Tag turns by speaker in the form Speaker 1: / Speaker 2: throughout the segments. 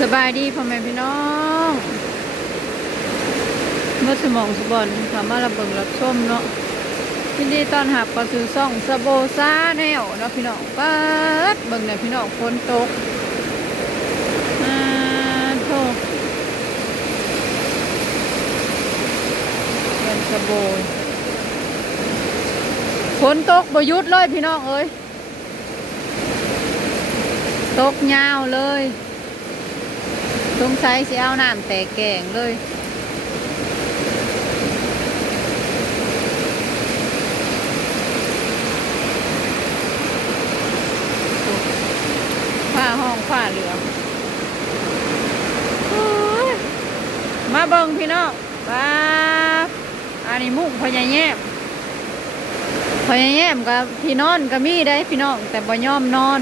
Speaker 1: สบายดีพ่อแม่พี่น้องเมื่อสมองสบอนสามารถรับเบิ่งรับชมเนาะยินดีตอนรับเข้าสู่ซ่องสะโบซาแนวเนาะพี่น้องเปิดเบิ่งในอยพี่น้องฝนตกอ่าโทษเป็นสะโบยฝนตกบยุดเลยพี่น้องเอ้ยตกยาวเลย สงสัยสิเอาน้ำแต่แกงเลยผ้าห้องผ้าเหลืองมาเบิ่งพี่น้องป้าอันนี้มุ้งพญาแยมพญาแยมกับพี่นอนก็มีได้พี่น้องแต่บ่ยอมนอน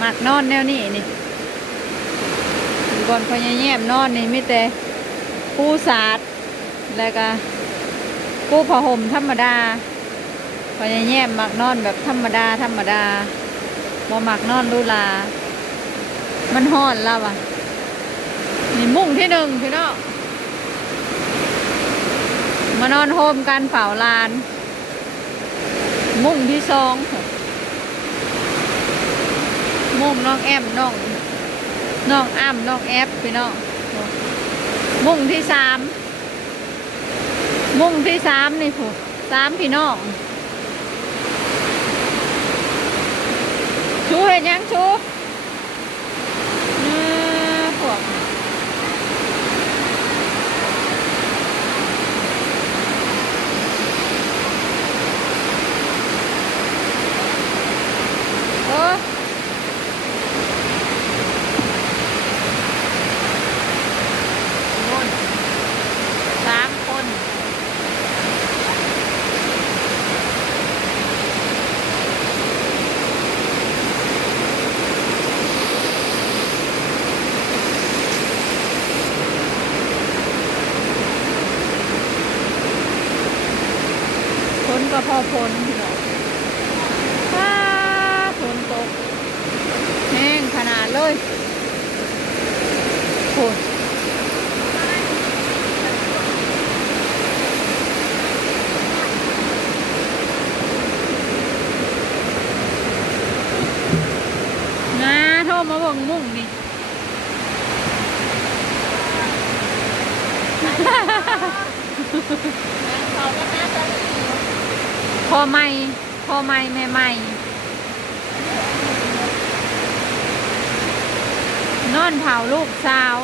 Speaker 1: มักนอนแนวนี้นี่ บอนพญาแยมนอนนี่มีแต่ปูสาดแล้วก็ปูผ้าห่มธรรมดาพญาแยมมักนอนแบบธรรมดาธรรมดาบ่มักนอนดูลา มันห้อนแล้วอะนี่มุ่งที่หนึ่งพี่น้องมานอนโฮมกันเฝ้าลาน มุ่งที่สองมุ่งน้องแอมน้องน้องอ้ำน้องแอ พี่น้องมุ่งที่สามมุ่งที่สามนี่ผู้สามพี่น้องชูเห็นยังชูอ่าพวกโอ้นู่นสามคน ฝน ก็พอฝนพี่น้องฟ้าฝนตกแห้งขนาดเลยฝนนะโทรมาเบิ่งมุ่งนี่ พอ ไม่พอไม่แม่ไม่นอนเผาลูกสาว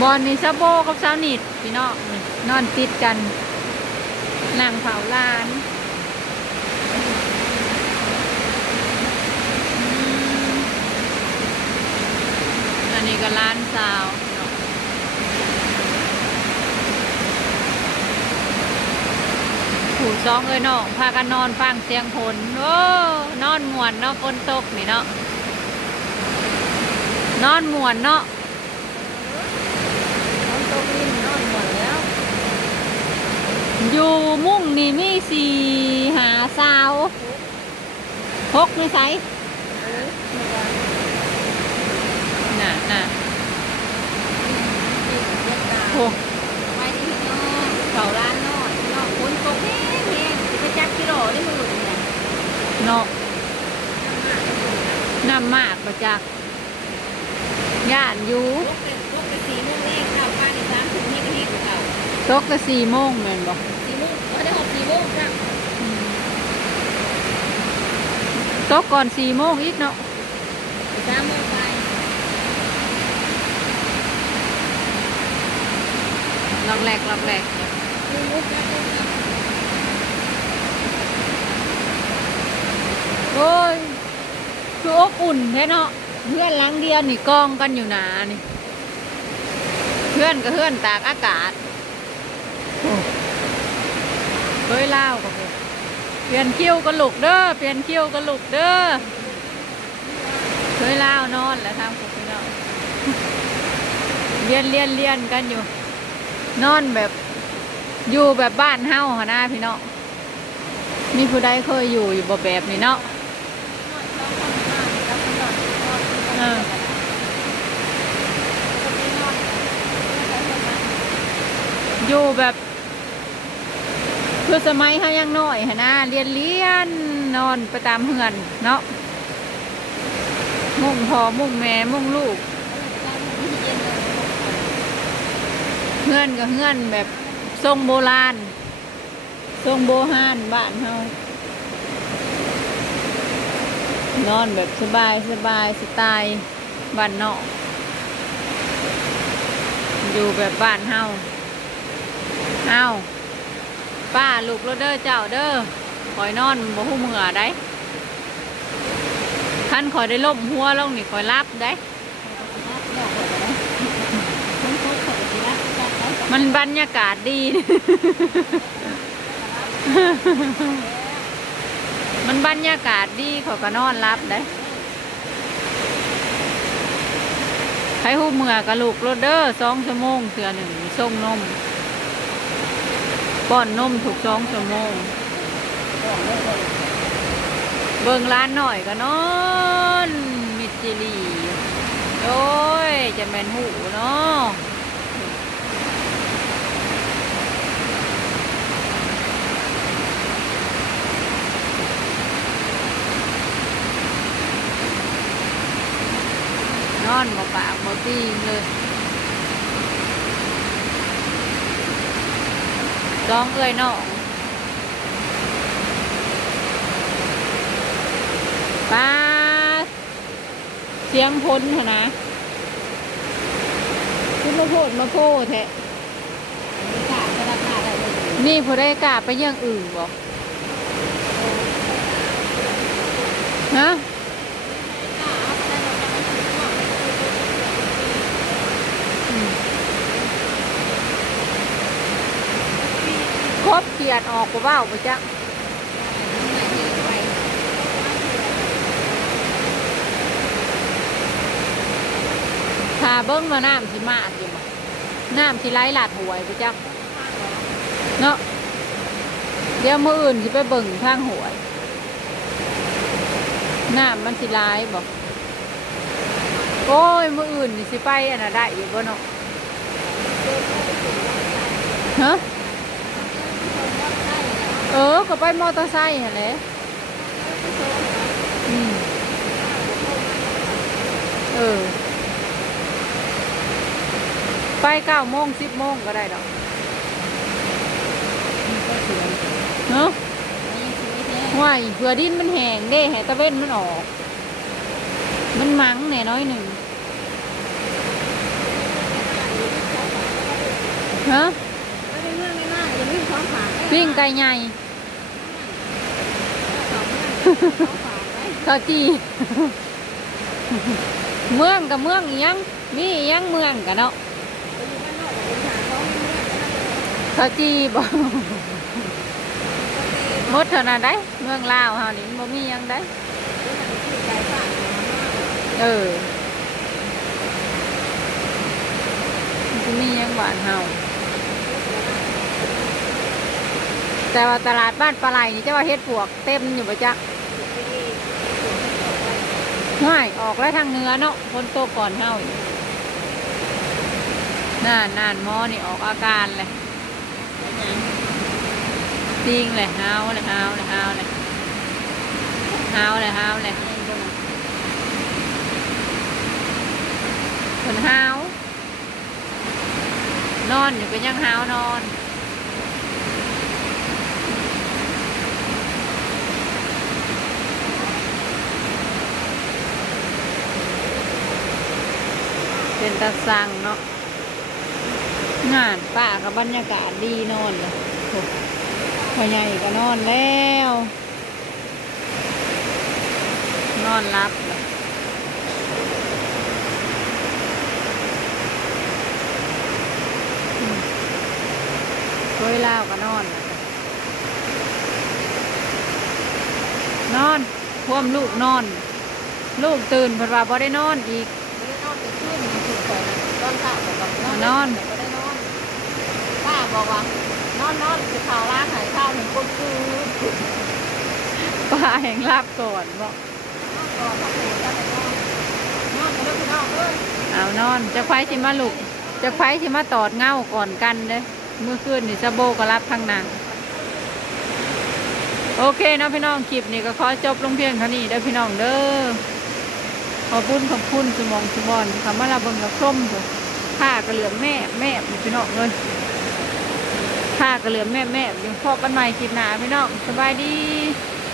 Speaker 1: บอลนี่ซาโบกับสาวนิดพี่น้องนี่นอนติดกันหลังเผาลานอันนี้ก็ร้านสาวพี่น้อง ผู้ซองเอ้ยน้องพากันนอนฟังเสียงฝนโอ้นอนม่วนเนาะฝนตกนี่เนาะนอนม่วนเนาะฝนตกนี่นอนม่วนแล้ว อยู่มุ่งนี่มีสี่หาสาวหกนี่ไสน่ะน่ะโอ้
Speaker 2: ไปที่พี่น้องเก่าร้านนอกนอกคนตกแห้งแห้งสิไปจักกิโลได้มาหลุดเนี่ย
Speaker 1: เนาะน้ำมากประจักย่านอยู่
Speaker 2: ลุกเป็นลุกเป็นสี่โมงแรกข้าวปลาในสามถุงนี่ก็แห้งเก่า
Speaker 1: ตกก็สี่โมงแม่นบอก
Speaker 2: สี่โมงก็ได้หกสี่โมงครับ
Speaker 1: ตกก่อนสี่โมงอีกเนาะ
Speaker 2: สามโมงไป
Speaker 1: หลอกแหลกหลอกแหลก
Speaker 2: ลุกลุกแล้วลุกแล้ว
Speaker 1: อ้ยคืออบอุ่นแท้เนาะเพื่อนล้างเดียวนี่กองกันอยู่นานี่ เพื่อนก็เพื่อนตากอากาศเฮ้ยเล่ากับเปลี่ยนคิ้วกันลุกเด้อเปลี่ยนคิ้วกันลุกเด้อเฮ้ยเล่านอนแล้วทางพวกพี่น้องเรียนเรียนเรียนกันอยู่ นอนแบบอยู่แบบบ้านเฮาหนนะพี่เน้องมีผู้ใดเคยอยู่อยู่บ่แบบนี้เนาะ อยู่แบบ คือสมัยเขายังน้อยหนะเรียนเรียนนอนไปตามเหือน เนาะมุ่งพอมุ่งแม่มุ่งลูกเพื่อนกับเพื่อนแบบทรงโบราณทรงโบราณบ้านเฮา นอนแบบสบายสบายสไตล์บ้านนอก อยู่แบบบ้านเฮาเฮาป้าลูกรถเด้อเจ้าเด้อคอยนอนบ่ฮู้เมื่อได้ท่านคอยได้ล่มหัวลงนี่คอยรับได้มันบรรยากาศดี มันบรรยากาศดีเขาก็นอนรับได้ใครหูเมื่อกับลูกโรดเดอร์สองชั่วโมงเสือหนึ่งส่งนมป้อนนมถูกสองชั่วโมง เบิ่งร้านหน่อยก็นอน มิจิลีโอ้ยจะแมนหูเนาะ อนบ่ปากบ่ตีเลยร้องเอ้ยน้องป้าเสียงพ้นเถอะนะคุณมาโพดมาโพดแท้นี่ผู้ได้กล้าไปยี่ยงอื่นบอกฮะ ครบเกียดออกกูเบ้าไปจ้ะถ้าเบิ้งมาน้ำสิมาสิมาน้ำสิไหลหลาดหวยไปจ้ะเนาะเดี๋ยวมืออื่นสิไปเบิ่งทางหวยน้ำมันสิไหลบอกโอ้ย มืออื่นสิไปอันน่ะได้อยู่บ่เนาะฮะ เออก็ไปมอเตอร์ไซค์หั่นแหละอืมเออ ไปเก้าโมงสิบโมงก็ได้ดอกเนาะห่วยเผื่อดินมันแห้งเด้ให้ตะเว้นมันออก มันมังแน่น้อยหนึ่งฮะ ปิ้งไก่ใหญ่ข้าวจีเมืองกับเมืองยังมียังเมืองกันเนาะข้าวจีบ่หมดเท่านั้นได้ เมืองลาวเฮานี่บ่มียังได้ เออมันจะมีหยังบ้านเฮา แต่ว่าตลาดบ้านปลาไหลนี่จะว่าเฮ็ดปวกเต็มอยู่ปะจ๊ะง่ายออกแล้วทางเนื้อเนาะคนโตก่อนเฮาอีกน่านน่านหมอนี่ออกอาการเลยจริงเลยฮาวเลยฮาวเลยฮาวเลยฮาวเลยฮาวเลยคนฮาวนอนอยู่ก็ยังฮาวนอน เป็นตาสังเนาะงานป่ากับบรรยากาศดีนอนเลยพ่อใหญ่ก็นอนแล้ว นอนรับเลยช่วยเล่าวก็นอนแล้วจ้ะนอนพ่วมลูกนอน ลูกตื่นเพราะว่าบ่ได้นอนอีก นอน
Speaker 2: ป้าบอกว่านอนนอนจะข่าวล้างหายข้าวถึงก้นคือ
Speaker 1: ป้าแห่งลาบก่อนบอก
Speaker 2: ก่อนพักผ่อนจะไปนอนนอนก็เลิกไปนอนเลย
Speaker 1: เอานอนจะไฟสิมาลูกจะไฟสิมาตอดเงาก่อนกันเด้อเมื่อคืนนี่ซาโบก็รับทางนางโอเคเนาะพี่น้องคลิปนี้ก็ขอจบลงเพียงเท่านี้เด้อพี่น้องเด้อขอบคุณขอบคุณสมองสมบอนคำว่าเราเบิ่งกับส้มเถอะ ผ้ากระเหลืองแม่แม่พี่น้องเลยผ้ากระเหลืองแม่แม่ยังพอกันใหม่กินหนาพี่น้องสบายดี